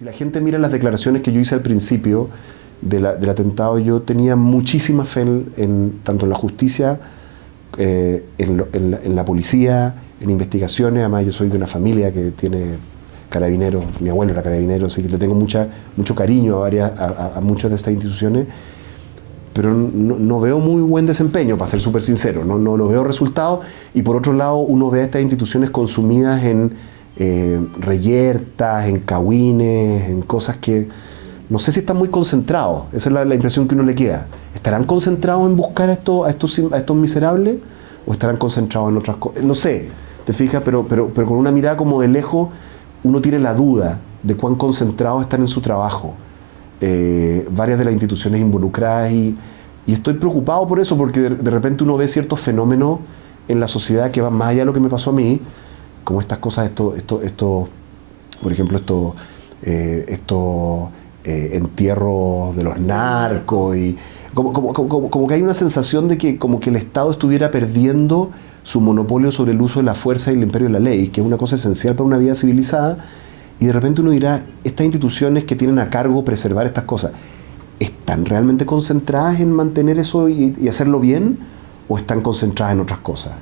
Si la gente mira las declaraciones que yo hice al principio del atentado, yo tenía muchísima fe tanto en la justicia, en la policía, en investigaciones. Además, yo soy de una familia que tiene carabineros, mi abuelo era carabinero, así que le tengo mucho cariño a muchas de estas instituciones, pero no veo muy buen desempeño, para ser súper sincero, no veo resultados. Y por otro lado, uno ve a estas instituciones consumidas en reyertas, en cagüines, en cosas que no sé si están muy concentrados. Esa es la impresión que uno le queda. ¿Estarán concentrados en buscar a estos miserables o estarán concentrados en otras cosas? No sé, ¿te fijas? Pero con una mirada como de lejos uno tiene la duda de cuán concentrados están en su trabajo varias de las instituciones involucradas, y estoy preocupado por eso, porque de repente uno ve ciertos fenómenos en la sociedad que van más allá de lo que me pasó a mí, como estas cosas, por ejemplo, estos entierros de los narcos, y como que hay una sensación de que como que el Estado estuviera perdiendo su monopolio sobre el uso de la fuerza y el imperio de la ley, que es una cosa esencial para una vida civilizada. Y de repente uno dirá, estas instituciones que tienen a cargo preservar estas cosas, ¿están realmente concentradas en mantener eso y hacerlo bien? ¿O están concentradas en otras cosas?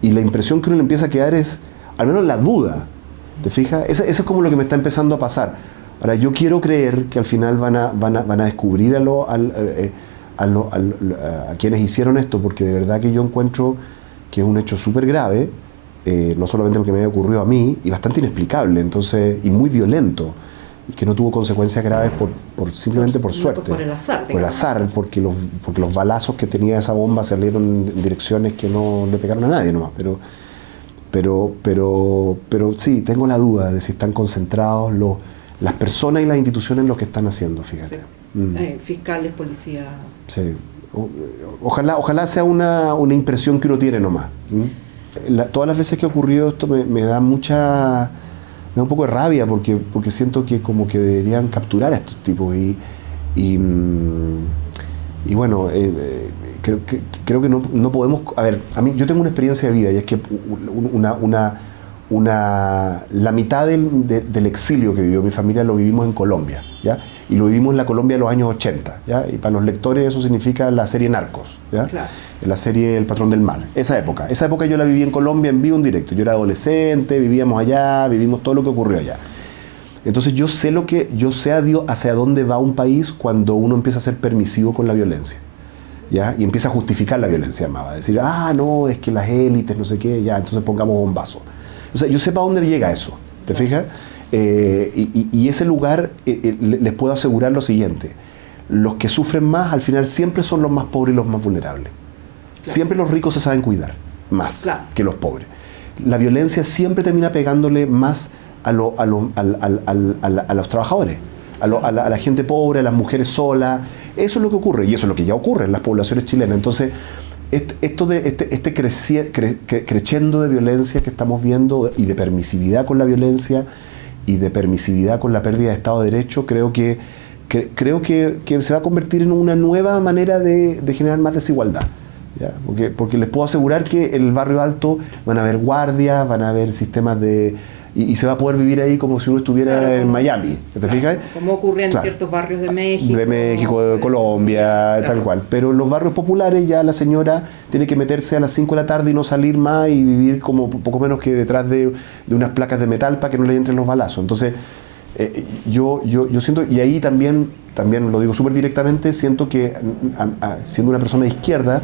Y la impresión que uno le empieza a quedar es, al menos la duda, ¿te fijas? Eso es como lo que me está empezando a pasar. Ahora, yo quiero creer que al final van a descubrir a quienes hicieron esto, porque de verdad que yo encuentro que es un hecho súper grave, no solamente porque me había ocurrido a mí, y bastante inexplicable, entonces, y muy violento, y que no tuvo consecuencias graves simplemente por suerte. Por el azar. Por el azar, porque los balazos que tenía esa bomba salieron en direcciones que no le pegaron a nadie nomás. Pero sí, tengo la duda de si están concentrados las personas y las instituciones en lo que están haciendo, fíjate. Sí. Fiscales, policías. Sí. Ojalá sea una impresión que uno tiene nomás. Todas las veces que ha ocurrido esto me da un poco de rabia, porque siento que como que deberían capturar a estos tipos y bueno, creo que no podemos. A ver, yo tengo una experiencia de vida, y es que la mitad del exilio que vivió mi familia lo vivimos en Colombia, ¿ya? Y lo vivimos en la Colombia de los años 80, ¿ya? Y para los lectores eso significa la serie Narcos, ¿ya? Claro. La serie El Patrón del Mal. Esa época yo la viví en Colombia en vivo, en directo. Yo era adolescente, vivíamos allá, vivimos todo lo que ocurrió allá. Entonces yo sé hacia dónde va un país cuando uno empieza a ser permisivo con la violencia, ¿ya? Y empieza a justificar la violencia, a decir, no, es que las élites, no sé qué, ya, entonces pongamos bombazos. O sea, yo sé para dónde llega eso, ¿te fijas? Y ese lugar, les puedo asegurar lo siguiente: los que sufren más al final siempre son los más pobres y los más vulnerables. Claro. Siempre los ricos se saben cuidar más que los pobres. La violencia siempre termina pegándole más a los trabajadores, a la gente pobre, a las mujeres solas. Eso es lo que ocurre, y eso es lo que ya ocurre en las poblaciones chilenas. Entonces, crescendo de violencia que estamos viendo, y de permisividad con la violencia, y de permisividad con la pérdida de Estado de Derecho, creo que se va a convertir en una nueva manera de generar más desigualdad, ¿ya? Porque les puedo asegurar que en el barrio alto van a haber guardias, van a haber sistemas y se va a poder vivir ahí como si uno estuviera en Miami, ¿te fijas? Como ocurre en ciertos barrios de México. De Colombia, tal cual. Pero en los barrios populares ya la señora tiene que meterse a las 5 de la tarde y no salir más, y vivir como poco menos que detrás de unas placas de metal para que no le entren los balazos. Entonces, yo siento, y ahí también lo digo súper directamente, siento que siendo una persona de izquierda,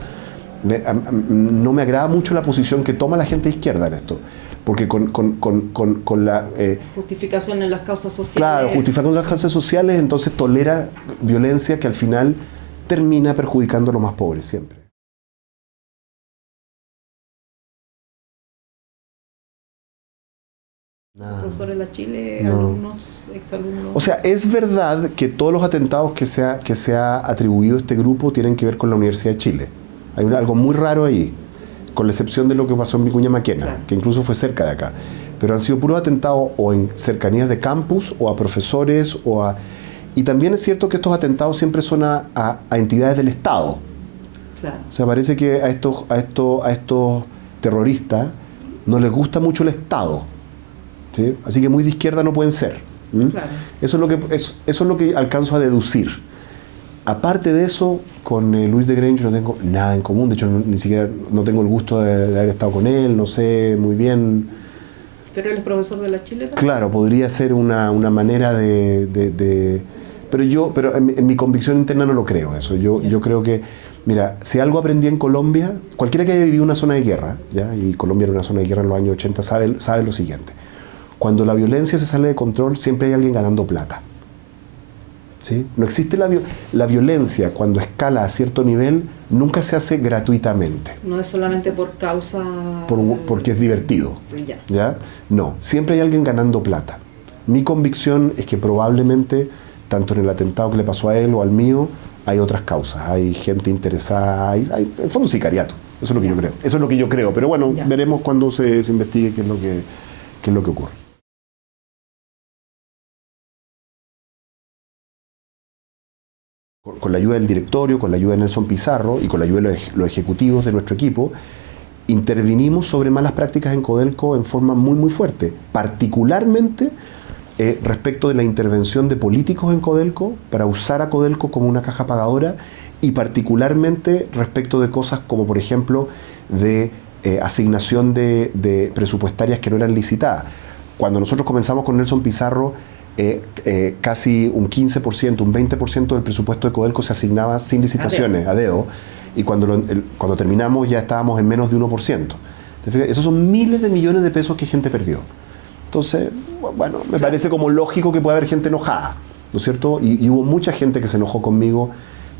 no me agrada mucho la posición que toma la gente de izquierda en esto. Porque con la... justificación en las causas sociales. Claro, justificando las causas sociales, entonces tolera violencia que al final termina perjudicando a los más pobres siempre. Profesores de la Chile, alumnos, exalumnos. O sea, es verdad que todos los atentados que se ha atribuido a este grupo tienen que ver con la Universidad de Chile. Hay algo muy raro ahí, con la excepción de lo que pasó en Vicuña Maquena, claro, que incluso fue cerca de acá. Pero han sido puros atentados o en cercanías de campus, o a profesores, y también es cierto que estos atentados siempre son a entidades del Estado. Claro. O sea, parece que a estos terroristas no les gusta mucho el Estado, ¿sí? Así que muy de izquierda no pueden ser. Claro. Eso es lo que alcanzo a deducir. Aparte de eso, con Luis de Grange no tengo nada en común. De hecho, ni siquiera no tengo el gusto de haber estado con él. No sé muy bien. ¿Pero él es profesor de la Chile también? Claro, podría ser una manera pero en mi convicción interna no lo creo eso. Yo creo que, mira, si algo aprendí en Colombia, cualquiera que haya vivido una zona de guerra, ¿ya? Y Colombia era una zona de guerra en los años 80, sabe lo siguiente. Cuando la violencia se sale de control, siempre hay alguien ganando plata. ¿Sí? No existe la violencia cuando escala a cierto nivel, nunca se hace gratuitamente. No es solamente por causa... Porque es divertido. ¿Ya? No, siempre hay alguien ganando plata. Mi convicción es que probablemente, tanto en el atentado que le pasó a él o al mío, hay otras causas, hay gente interesada, hay en el fondo sicariato. Eso es lo que yo creo. Eso es lo que yo creo. Pero bueno, veremos cuando se investigue qué es lo que ocurre. Con la ayuda del directorio, con la ayuda de Nelson Pizarro y con la ayuda de los ejecutivos de nuestro equipo, intervinimos sobre malas prácticas en Codelco en forma muy, muy fuerte, particularmente respecto de la intervención de políticos en Codelco para usar a Codelco como una caja pagadora y particularmente respecto de cosas como, por ejemplo, de asignación de presupuestarias que no eran licitadas. Cuando nosotros comenzamos con Nelson Pizarro, casi un 15%, un 20% del presupuesto de Codelco se asignaba sin licitaciones, a dedo, y cuando terminamos ya estábamos en menos de 1%. Esos son miles de millones de pesos que gente perdió. Entonces, bueno, me parece como lógico que pueda haber gente enojada, ¿no es cierto? Y hubo mucha gente que se enojó conmigo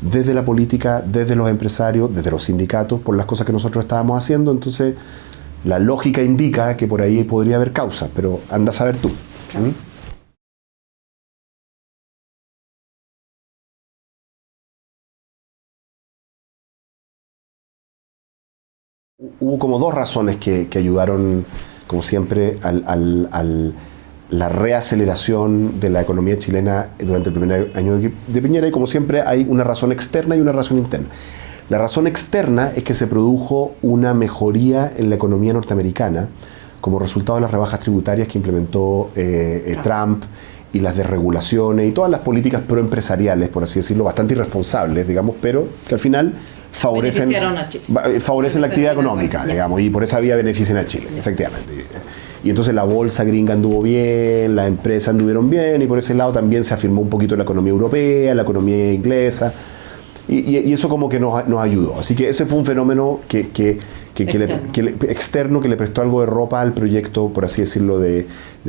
desde la política, desde los empresarios, desde los sindicatos, por las cosas que nosotros estábamos haciendo. Entonces, la lógica indica que por ahí podría haber causas, pero anda a saber tú. ¿Mm? Hubo como dos razones que ayudaron, como siempre, la reaceleración de la economía chilena durante el primer año de Piñera, y como siempre hay una razón externa y una razón interna. La razón externa es que se produjo una mejoría en la economía norteamericana como resultado de las rebajas tributarias que implementó Trump y las desregulaciones y todas las políticas proempresariales, por así decirlo, bastante irresponsables, digamos, pero que al final favorecen la actividad económica, digamos, y por esa vía benefician a Chile, efectivamente. Y entonces la bolsa gringa anduvo bien, las empresas anduvieron bien, y por ese lado también se afirmó un poquito la economía europea, la economía inglesa, y eso como que nos ayudó. Así que ese fue un fenómeno externo que le prestó algo de ropa al proyecto, por así decirlo, del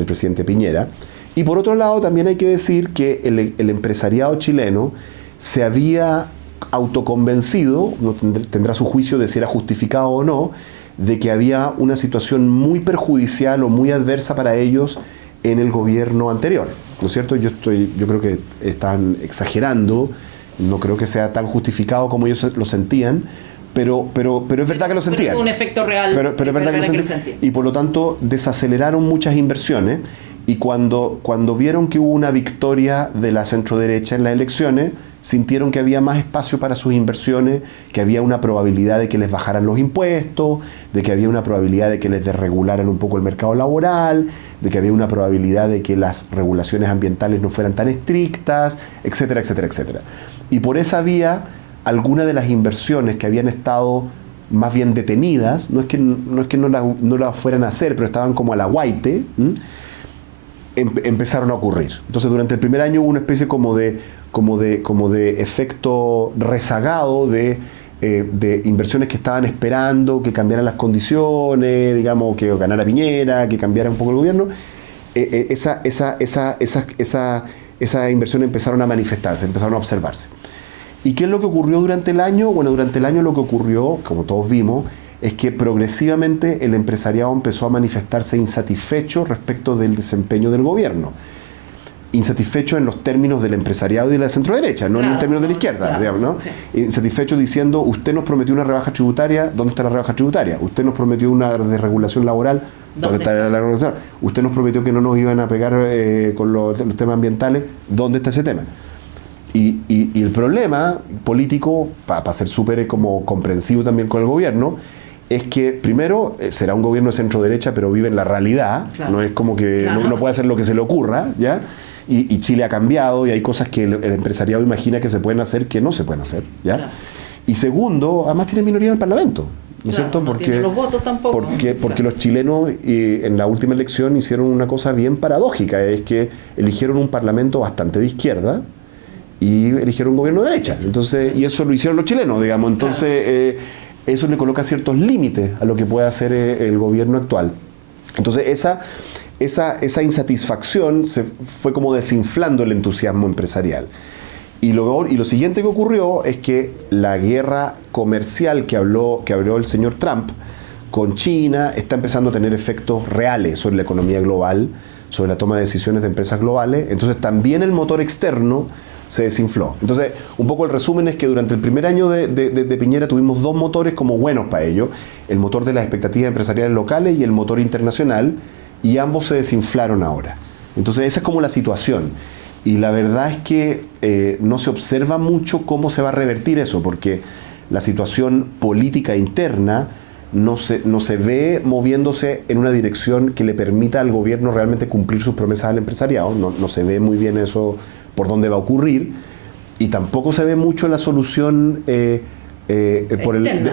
presidente Piñera. Y por otro lado también hay que decir que el empresariado chileno se había autoconvencido, no tendrá su juicio de si era justificado o no, de que había una situación muy perjudicial o muy adversa para ellos en el gobierno anterior, ¿no es cierto? Yo creo que están exagerando, no creo que sea tan justificado como ellos lo sentían, pero es verdad que lo sentían. Pero es un efecto real. Pero es verdad que lo sentían. Y por lo tanto desaceleraron muchas inversiones, y cuando vieron que hubo una victoria de la centroderecha en las elecciones, sintieron que había más espacio para sus inversiones, que había una probabilidad de que les bajaran los impuestos, de que había una probabilidad de que les desregularan un poco el mercado laboral, de que había una probabilidad de que las regulaciones ambientales no fueran tan estrictas, etcétera, etcétera, etcétera. Y por esa vía, algunas de las inversiones que habían estado más bien detenidas, no es que no las fueran a hacer, pero estaban como a la guaite, empezaron a ocurrir. Entonces durante el primer año hubo una especie como de efecto rezagado de inversiones que estaban esperando que cambiaran las condiciones, digamos, que ganara Piñera, que cambiara un poco el gobierno. Esas inversiones empezaron a manifestarse, empezaron a observarse. ¿Y qué es lo que ocurrió durante el año? Bueno, durante el año lo que ocurrió, como todos vimos, es que progresivamente el empresariado empezó a manifestarse insatisfecho respecto del desempeño del gobierno. Insatisfecho en los términos del empresariado y de la centroderecha, no en los términos de la izquierda, digamos, ¿no? Sí. Insatisfecho diciendo, usted nos prometió una rebaja tributaria, ¿dónde está la rebaja tributaria? Usted nos prometió una desregulación laboral, ¿dónde está la regulación? Usted nos prometió que no nos iban a pegar con los temas ambientales, ¿dónde está ese tema? Y el problema político, para ser súper como comprensivo también con el gobierno, es que, primero, será un gobierno de centro-derecha, pero vive en la realidad, claro. no es como que no puede hacer lo que se le ocurra, ¿ya? Y Chile ha cambiado y hay cosas que el empresariado imagina que se pueden hacer que no se pueden hacer, ¿ya? Claro. Y segundo, además tiene minoría en el Parlamento, ¿no es cierto? No tiene los votos tampoco. Porque los chilenos en la última elección hicieron una cosa bien paradójica, es que eligieron un Parlamento bastante de izquierda y eligieron un gobierno de derecha. Entonces, y eso lo hicieron los chilenos, digamos. Entonces, eso le coloca ciertos límites a lo que puede hacer el gobierno actual. Entonces, esa insatisfacción se fue como desinflando el entusiasmo empresarial. Y lo siguiente que ocurrió es que la guerra comercial que abrió el señor Trump con China está empezando a tener efectos reales sobre la economía global, sobre la toma de decisiones de empresas globales. Entonces también el motor externo se desinfló. Entonces, un poco el resumen es que durante el primer año de Piñera tuvimos dos motores como buenos para ello, el motor de las expectativas empresariales locales y el motor internacional, y ambos se desinflaron ahora. Entonces, esa es como la situación. Y la verdad es que no se observa mucho cómo se va a revertir eso, porque la situación política interna no se ve moviéndose en una dirección que le permita al gobierno realmente cumplir sus promesas al empresariado. No se ve muy bien eso por dónde va a ocurrir, y tampoco se ve mucho la solución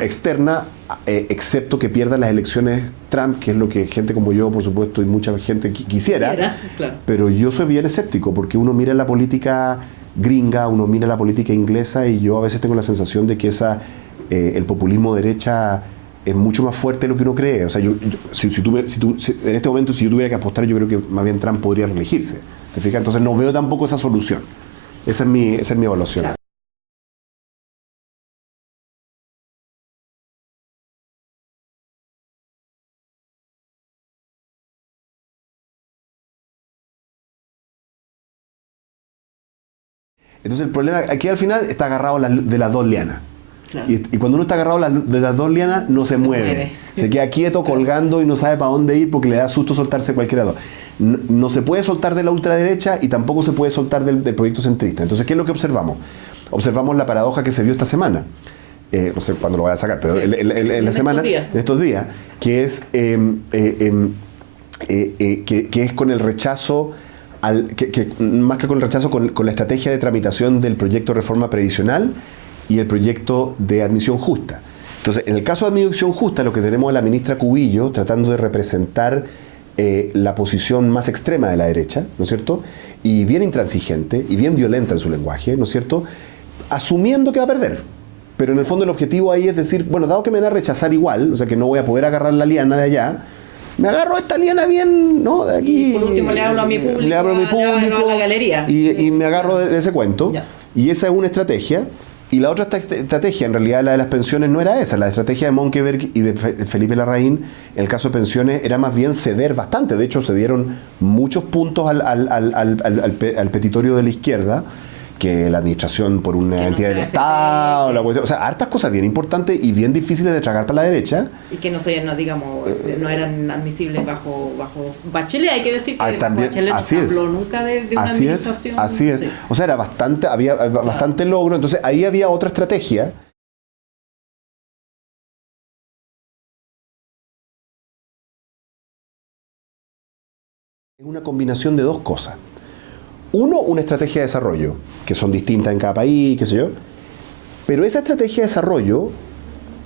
externa, excepto que pierda las elecciones Trump, que es lo que gente como yo, por supuesto, y mucha gente quisiera. Claro. Pero yo soy bien escéptico, porque uno mira la política gringa, uno mira la política inglesa, y yo a veces tengo la sensación de que el populismo de derecha es mucho más fuerte de lo que uno cree. O sea, en este momento, si yo tuviera que apostar, yo creo que más bien Trump podría reelegirse. ¿Te fijas? Entonces no veo tampoco esa solución. Esa es mi evaluación. Claro. Entonces el problema aquí al final está agarrado de las dos lianas. Claro. Y cuando uno está agarrado de las dos lianas, no se mueve. Se queda quieto, colgando, y no sabe para dónde ir porque le da susto soltarse cualquiera de dos. No se puede soltar de la ultraderecha y tampoco se puede soltar del proyecto centrista. Entonces, ¿qué es lo que observamos? Observamos la paradoja que se vio esta semana. No sé cuándo lo voy a sacar, pero en la semana, en estos días, que es con el rechazo, más que con el rechazo, con la estrategia de tramitación del proyecto de reforma previsional y el proyecto de admisión justa. Entonces, en el caso de admisión justa, lo que tenemos a la ministra Cubillo tratando de representar la posición más extrema de la derecha, ¿no es cierto? Y bien intransigente y bien violenta en su lenguaje, ¿no es cierto? Asumiendo que va a perder. Pero en el fondo el objetivo ahí es decir, bueno, dado que me van a rechazar igual, o sea que no voy a poder agarrar la liana de allá, me agarro esta liana bien, ¿no? De aquí. Y por último le hablo a mi público. Le hablo a mi público. A la galería. Y me agarro de ese cuento. Ya. Y esa es una estrategia. Y la otra estrategia, en realidad la de las pensiones, no era esa. La estrategia de Monkeberg y de Felipe Larraín, en el caso de pensiones, era más bien ceder bastante. De hecho, cedieron muchos puntos al petitorio de la izquierda, que la administración por una entidad del Estado, la cuestión, o sea, hartas cosas bien importantes y bien difíciles de tragar para la derecha. Y que no sean, no eran admisibles bajo Bachelet, hay que decir que también, Bachelet no se habló nunca de una administración. Así es. Sí. O sea, había bastante logro, entonces ahí había otra estrategia. Es una combinación de dos cosas. Uno, una estrategia de desarrollo, que son distintas en cada país, qué sé yo. Pero esa estrategia de desarrollo,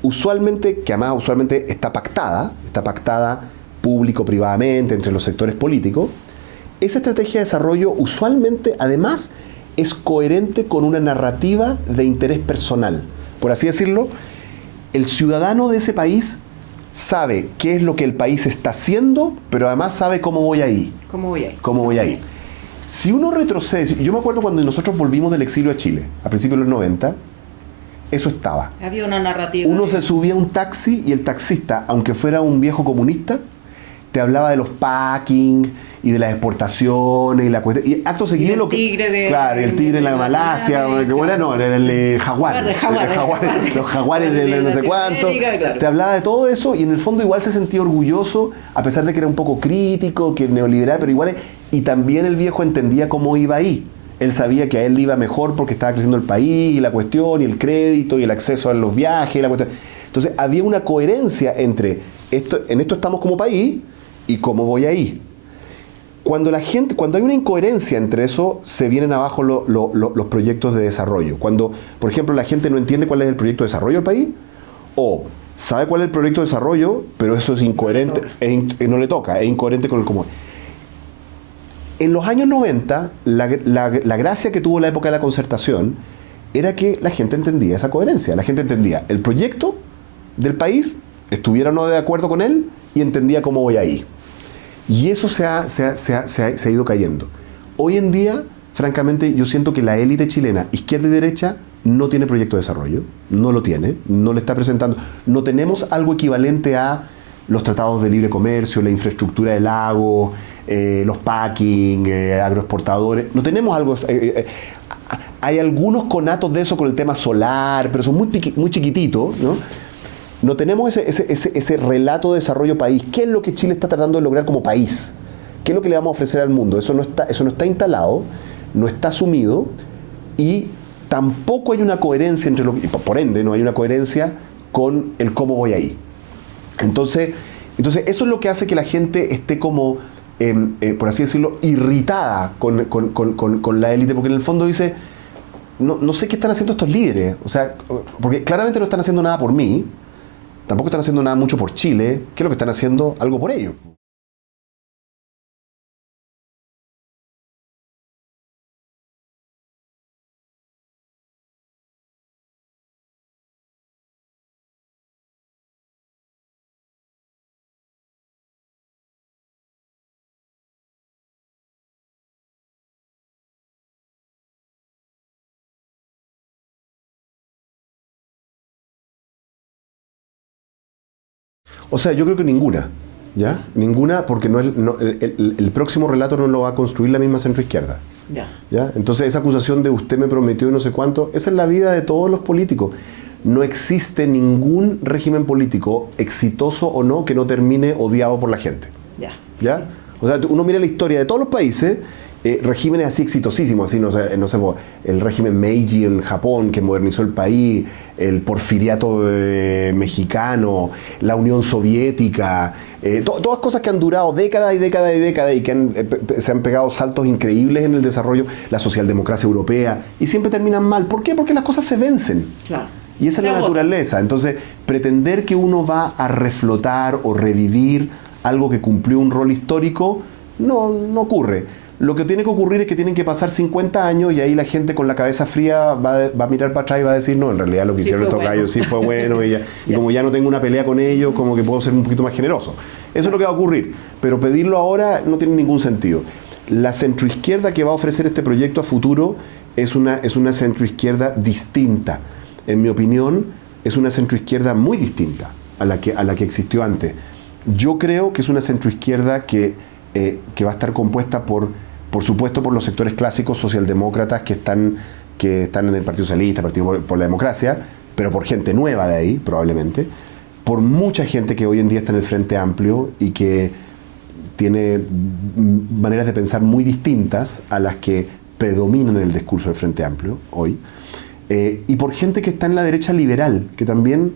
usualmente está pactada público-privadamente entre los sectores políticos. Esa estrategia de desarrollo usualmente, además, es coherente con una narrativa de interés personal. Por así decirlo, el ciudadano de ese país sabe qué es lo que el país está haciendo, pero además sabe cómo voy ahí. ¿Cómo voy ahí? Si uno retrocede, yo me acuerdo cuando nosotros volvimos del exilio a Chile, a principios de los 90, eso estaba. Había una narrativa. Uno se subía a un taxi y el taxista, aunque fuera un viejo comunista, te hablaba de los packing y de las exportaciones y la cuestión. Y acto seguido el tigre el tigre de la Malasia, que bueno, no, era el jaguar. Los jaguares de no sé cuánto. Claro. Te hablaba de todo eso y en el fondo igual se sentía orgulloso, a pesar de que era un poco crítico, que neoliberal, pero igual. Y también el viejo entendía cómo iba ahí. Él sabía que a él le iba mejor porque estaba creciendo el país y la cuestión, y el crédito, y el acceso a los viajes, y la cuestión. Entonces había una coherencia entre esto, en esto estamos como país y cómo voy ahí. Cuando hay una incoherencia entre eso, se vienen abajo los proyectos de desarrollo. Cuando, por ejemplo, la gente no entiende cuál es el proyecto de desarrollo del país, o sabe cuál es el proyecto de desarrollo, pero eso es incoherente, no le toca, es incoherente con el común. En los años 90, la gracia que tuvo la época de la concertación era que la gente entendía esa coherencia. La gente entendía el proyecto del país, estuviera o no de acuerdo con él, y entendía cómo voy ahí. Y eso se ha ido cayendo. Hoy en día, francamente, yo siento que la élite chilena, izquierda y derecha, no tiene proyecto de desarrollo, no lo tiene, no le está presentando. No tenemos algo equivalente a los tratados de libre comercio, la infraestructura del lago, los packing, agroexportadores. No tenemos algo... hay algunos conatos de eso con el tema solar, pero son muy chiquititos, ¿no? No tenemos ese relato de desarrollo país. ¿Qué es lo que Chile está tratando de lograr como país? ¿Qué es lo que le vamos a ofrecer al mundo? Eso no está instalado, no está asumido, y tampoco hay una coherencia entre y por ende no hay una coherencia con el cómo voy ahí. Entonces eso es lo que hace que la gente esté como, por así decirlo, irritada con la élite, porque en el fondo dice, no sé qué están haciendo estos líderes, o sea, porque claramente no están haciendo nada por mí, tampoco están haciendo nada mucho por Chile. ¿Qué es lo que están haciendo? Algo por ellos. O sea, yo creo que ninguna, ¿ya? Ninguna, porque el próximo relato no lo va a construir la misma centroizquierda. ¿Ya? Entonces esa acusación de usted me prometió y no sé cuánto, esa es la vida de todos los políticos. No existe ningún régimen político, exitoso o no, que no termine odiado por la gente. ¿Ya? O sea, uno mira la historia de todos los países, regímenes así exitosísimos, así, no sé, el régimen Meiji en Japón, que modernizó el país, el porfiriato mexicano, la Unión Soviética, todas cosas que han durado décadas y décadas y décadas y que se han pegado saltos increíbles en el desarrollo, la socialdemocracia europea, y siempre terminan mal. ¿Por qué? Porque las cosas se vencen. Claro. Y esa es la naturaleza. Entonces, pretender que uno va a reflotar o revivir algo que cumplió un rol histórico, no ocurre. Lo que tiene que ocurrir es que tienen que pasar 50 años y ahí la gente con la cabeza fría va a mirar para atrás y va a decir, no, en realidad lo que hicieron estos gallos sí fue bueno y como ya no tengo una pelea con ellos, como que puedo ser un poquito más generoso. Eso es lo que va a ocurrir. Pero pedirlo ahora no tiene ningún sentido. La centroizquierda que va a ofrecer este proyecto a futuro es una centroizquierda distinta. En mi opinión, es una centroizquierda muy distinta a la que existió antes. Yo creo que es una centroizquierda que va a estar compuesta por supuesto, por los sectores clásicos socialdemócratas que están en el Partido Socialista, Partido por la Democracia, pero por gente nueva de ahí, probablemente, por mucha gente que hoy en día está en el Frente Amplio y que tiene maneras de pensar muy distintas a las que predominan en el discurso del Frente Amplio hoy, y por gente que está en la derecha liberal, que también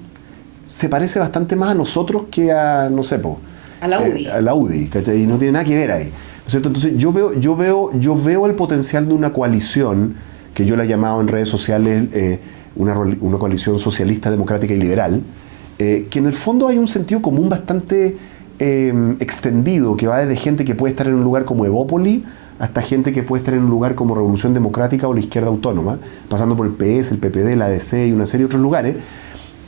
se parece bastante más a nosotros que a, no sé, a la UDI. A la UDI, ¿cachai? Y no tiene nada que ver ahí, ¿no es cierto? Entonces yo veo el potencial de una coalición, que yo la he llamado en redes sociales una coalición socialista, democrática y liberal, que en el fondo hay un sentido común bastante extendido, que va desde gente que puede estar en un lugar como Evópoli hasta gente que puede estar en un lugar como Revolución Democrática o la Izquierda Autónoma, pasando por el PS, el PPD, la ADC y una serie de otros lugares.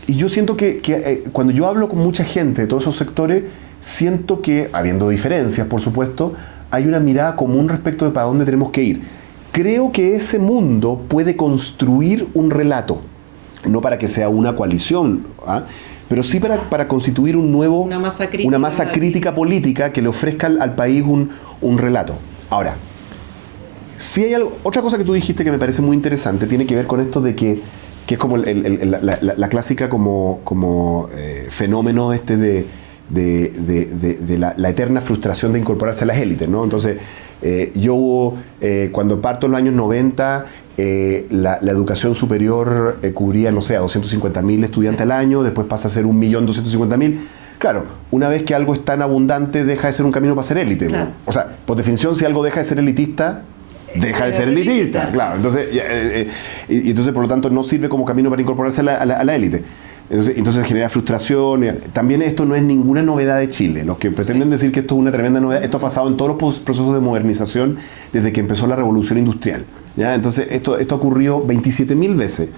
Y yo siento que cuando yo hablo con mucha gente de todos esos sectores, siento que, habiendo diferencias, por supuesto, hay una mirada común respecto de para dónde tenemos que ir. Creo que ese mundo puede construir un relato, no para que sea una coalición, ¿ah? Pero sí para constituir una masa crítica política que le ofrezca al país un relato. Ahora, si hay otra cosa que tú dijiste que me parece muy interesante, tiene que ver con esto de que es como la clásica como fenómeno de la eterna frustración de incorporarse a las élites, ¿no? Entonces, cuando parto en los años 90, la educación superior cubría, no sé, a 250.000 estudiantes al año, después pasa a ser 1.250.000. Claro, una vez que algo es tan abundante, deja de ser un camino para ser élite. Claro. O sea, por definición, si algo deja de ser elitista, deja de ser elitista. Claro, entonces, entonces, por lo tanto, no sirve como camino para incorporarse a la élite. Entonces genera frustración. También esto no es ninguna novedad de Chile. Los que pretenden decir que esto es una tremenda novedad, esto ha pasado en todos los procesos de modernización desde que empezó la revolución industrial, ¿ya? Entonces esto ha ocurrido 27.000 veces.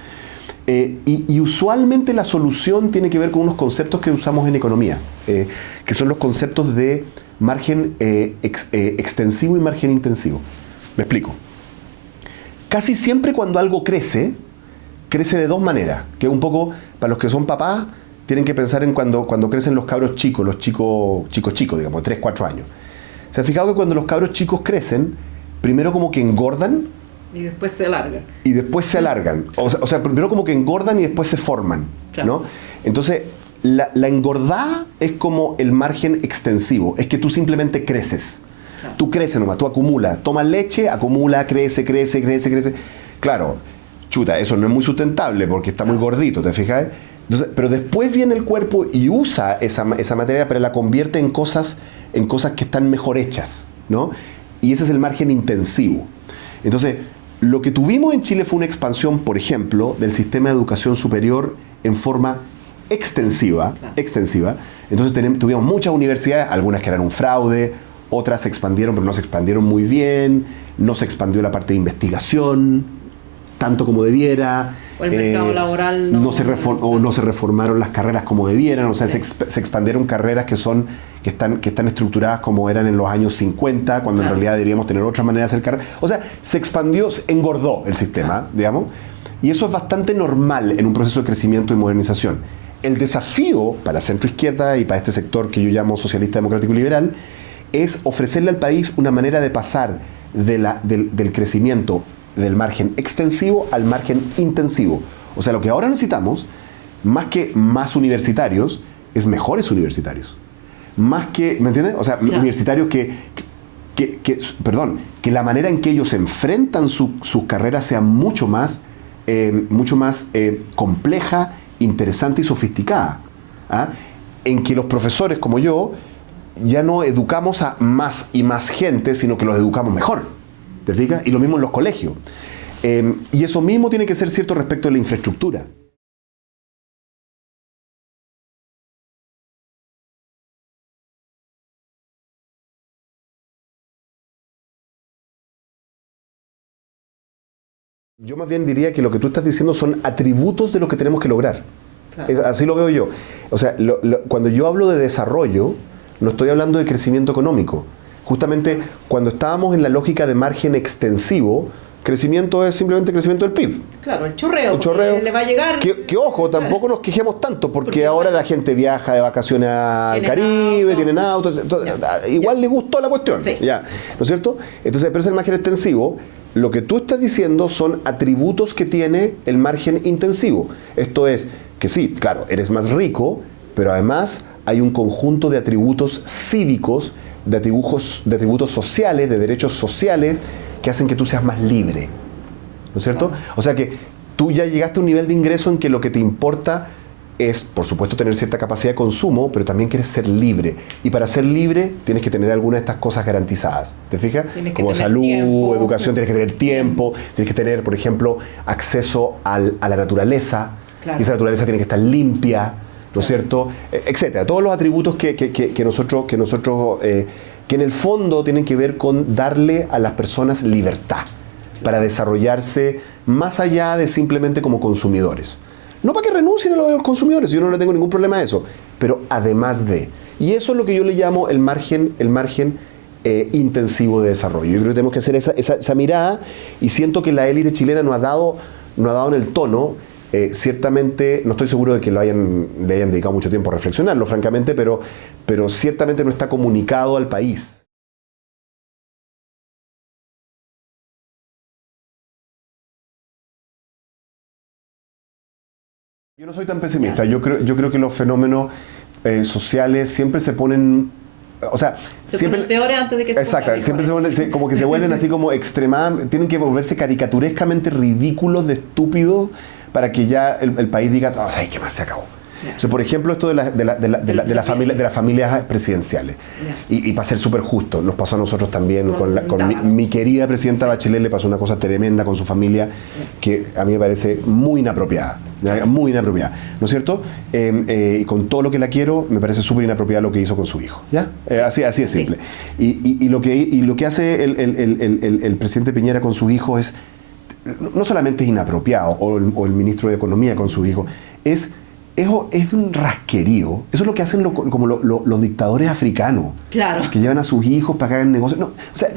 Y usualmente la solución tiene que ver con unos conceptos que usamos en economía, que son los conceptos de margen extensivo y margen intensivo. Me explico. Casi siempre cuando algo crece de dos maneras, que un poco, para los que son papás, tienen que pensar en cuando crecen los cabros chicos, los chicos, digamos, 3, 4 años. ¿Se han fijado que cuando los cabros chicos crecen, primero como que engordan? Y después se alargan. Y después se alargan. O sea, primero como que engordan y después se forman, claro, ¿no? Entonces, la engordada es como el margen extensivo, es que tú simplemente creces. Claro. Tú creces nomás, tú acumulas, tomas leche, acumula, crece. Claro, chuta, eso no es muy sustentable porque está muy gordito, ¿te fijas? Entonces, pero después viene el cuerpo y usa esa materia, pero la convierte en cosas que están mejor hechas, ¿no? Y ese es el margen intensivo. Entonces, lo que tuvimos en Chile fue una expansión, por ejemplo, del sistema de educación superior en forma extensiva. Entonces tuvimos muchas universidades, algunas que eran un fraude, otras se expandieron, pero no se expandieron muy bien, no se expandió la parte de investigación tanto como debiera. O el mercado laboral no se reformaron las carreras como debieran, o sea, sí, se expandieron carreras que están estructuradas como eran en los años 50, cuando claro, en realidad deberíamos tener otra manera de hacer carreras. O sea, se expandió, se engordó el sistema, claro, digamos, y eso es bastante normal en un proceso de crecimiento y modernización. El desafío para la centroizquierda y para este sector que yo llamo socialista democrático liberal es ofrecerle al país una manera de pasar del crecimiento del margen extensivo al margen intensivo. O sea, lo que ahora necesitamos, más que más universitarios, es mejores universitarios. Más que, ¿me entiendes? O sea, claro, universitarios que la manera en que ellos enfrentan sus carreras sea mucho más compleja, interesante y sofisticada. ¿Ah? En que los profesores como yo ya no educamos a más y más gente, sino que los educamos mejor. ¿Te fijas? Y lo mismo en los colegios. Y eso mismo tiene que ser cierto respecto de la infraestructura. Yo más bien diría que lo que tú estás diciendo son atributos de lo que tenemos que lograr. Claro. Así lo veo yo. O sea, cuando yo hablo de desarrollo, no estoy hablando de crecimiento económico. Justamente cuando estábamos en la lógica de margen extensivo, crecimiento es simplemente crecimiento del PIB. Claro, el chorreo. Le va a llegar. Que ojo, tampoco nos quejemos tanto, porque ahora la gente viaja de vacaciones al Caribe, tienen autos, entonces, igual le gustó la cuestión, sí, ya, ¿no es cierto? Entonces, pero es el margen extensivo. Lo que tú estás diciendo son atributos que tiene el margen intensivo. Esto es que sí, claro, eres más rico, pero además hay un conjunto de atributos cívicos, de atributos sociales, de derechos sociales, que hacen que tú seas más libre, ¿no es cierto? Claro. O sea que tú ya llegaste a un nivel de ingreso en que lo que te importa es, por supuesto, tener cierta capacidad de consumo, pero también quieres ser libre. Y para ser libre tienes que tener alguna de estas cosas garantizadas. ¿Te fijas? Como salud, tiempo, educación, tienes que tener tiempo, tienes que tener, por ejemplo, acceso a la naturaleza. Claro. Y esa naturaleza tiene que estar limpia, ¿no es cierto? Etcétera. Todos los atributos que nosotros que en el fondo tienen que ver con darle a las personas libertad para desarrollarse más allá de simplemente como consumidores. No para que renuncien a lo de los consumidores, yo no le tengo ningún problema a eso, pero además de. Y eso es lo que yo le llamo el margen intensivo de desarrollo. Yo creo que tenemos que hacer esa mirada, y siento que la élite chilena no ha dado en el tono. Ciertamente, no estoy seguro de que le hayan dedicado mucho tiempo a reflexionarlo, francamente, pero ciertamente no está comunicado al país. Yo no soy tan pesimista. Yo creo que los fenómenos sociales siempre se ponen, o sea, Se siempre ponen peores antes de que se exacto, pongan siempre mejores. como que se vuelven así como extremadamente, tienen que volverse caricaturescamente ridículos, de estúpidos, para que ya el país diga, oh, ay, ¿qué más se acabó? Ya. O sea, por ejemplo, esto de las familias presidenciales. Y para ser súper justo, nos pasó a nosotros también, con mi querida presidenta Bachelet, le pasó una cosa tremenda con su familia que a mí me parece muy inapropiada. Muy inapropiada, ¿no es cierto? Y con todo lo que la quiero, me parece súper inapropiado lo que hizo con su hijo. ¿Ya? Así es simple. Y lo que hace el presidente Piñera con sus hijos es, no solamente es inapropiado, o el ministro de Economía con sus hijos, es un rasquerío. Eso es lo que hacen como los dictadores africanos. Claro. Que llevan a sus hijos para que hagan negocios. O sea,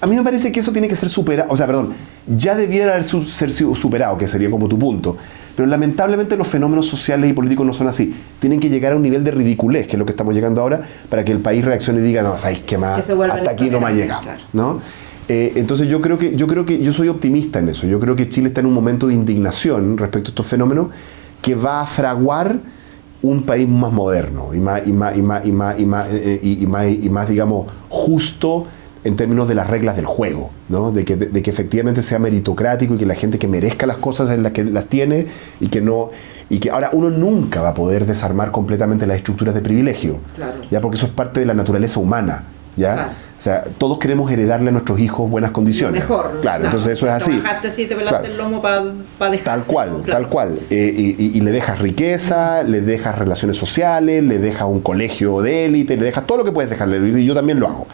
a mí me parece que eso tiene que ser superado. O sea, perdón, ya debiera ser superado, que sería como tu punto. Pero lamentablemente los fenómenos sociales y políticos no son así. Tienen que llegar a un nivel de ridiculez, que es lo que estamos llegando ahora, para que el país reaccione y diga, no, ¿sabes qué más? Hasta aquí no me ha llegado. Claro. ¿No? Entonces yo soy optimista en eso. Yo creo que Chile está en un momento de indignación respecto a estos fenómenos, que va a fraguar un país más moderno y más, digamos, justo en términos de las reglas del juego, ¿no? De que efectivamente sea meritocrático y que la gente que merezca las cosas en las que las tiene y que ahora uno nunca va a poder desarmar completamente las estructuras de privilegio, Claro. ya, porque eso es parte de la naturaleza humana, ¿ya? Claro. O sea, todos queremos heredarle a nuestros hijos buenas condiciones. Mejor. Claro, entonces eso es así. Trabajaste así, te pelaste Claro. el lomo para dejar. Tal cual. Y le dejas riqueza, le dejas relaciones sociales, le dejas un colegio de élite, le dejas todo lo que puedes dejarle. Y yo también lo hago.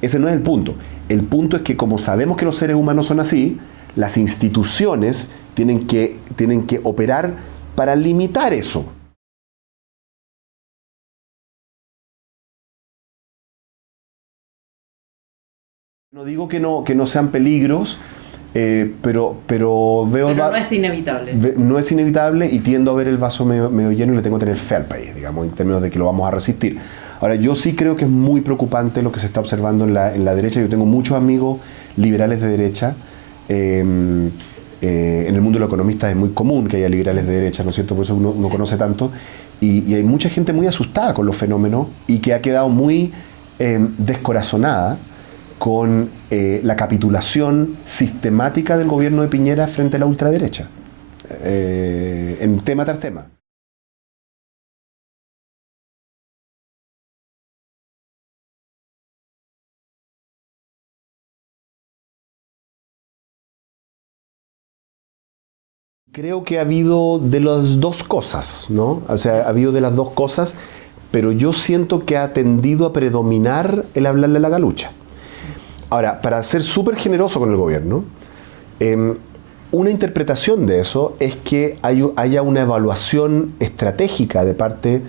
Ese no es el punto. El punto es que, como sabemos que los seres humanos son así, las instituciones tienen que operar para limitar eso. No digo que no sean peligros, pero veo... Pero no es inevitable. No es inevitable, y tiendo a ver el vaso medio lleno, y le tengo que tener fe al país, digamos, en términos de que lo vamos a resistir. Ahora, yo sí creo que es muy preocupante lo que se está observando en la derecha. Yo tengo muchos amigos liberales de derecha. En el mundo de los economistas es muy común que haya liberales de derecha, ¿no es cierto? Por eso uno conoce tanto. Y hay mucha gente muy asustada con los fenómenos y que ha quedado muy descorazonada con la capitulación sistemática del gobierno de Piñera frente a la ultraderecha, en tema tras tema. Creo que ha habido de las dos cosas, ¿no? O sea, ha habido de las dos cosas, pero yo siento que ha tendido a predominar el hablarle a la galucha. Ahora, para ser súper generoso con el gobierno, una interpretación de eso es que haya una evaluación estratégica de parte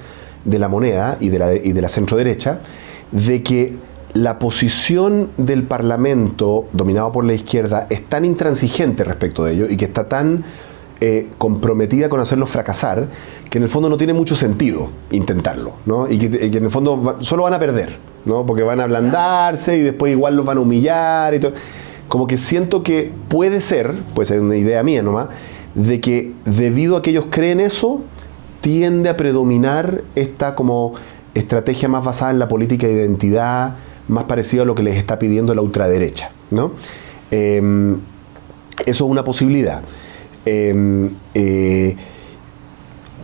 de la moneda y de la centroderecha, de que la posición del Parlamento dominado por la izquierda es tan intransigente respecto de ello y que está tan comprometida con hacerlo fracasar, que en el fondo no tiene mucho sentido intentarlo, ¿no? Y que en el fondo solo van a perder, ¿no? Porque van a ablandarse y después igual los van a humillar y todo. Como que siento que puede ser una idea mía nomás, de que debido a que ellos creen eso, tiende a predominar esta como estrategia más basada en la política de identidad, más parecida a lo que les está pidiendo la ultraderecha, ¿no? Eso es una posibilidad.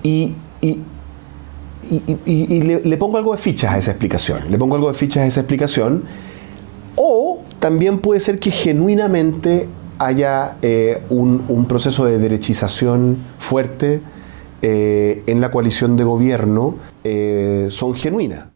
Y le pongo algo de fichas a esa explicación. O también puede ser que genuinamente haya un proceso de derechización fuerte en la coalición de gobierno, son genuinas.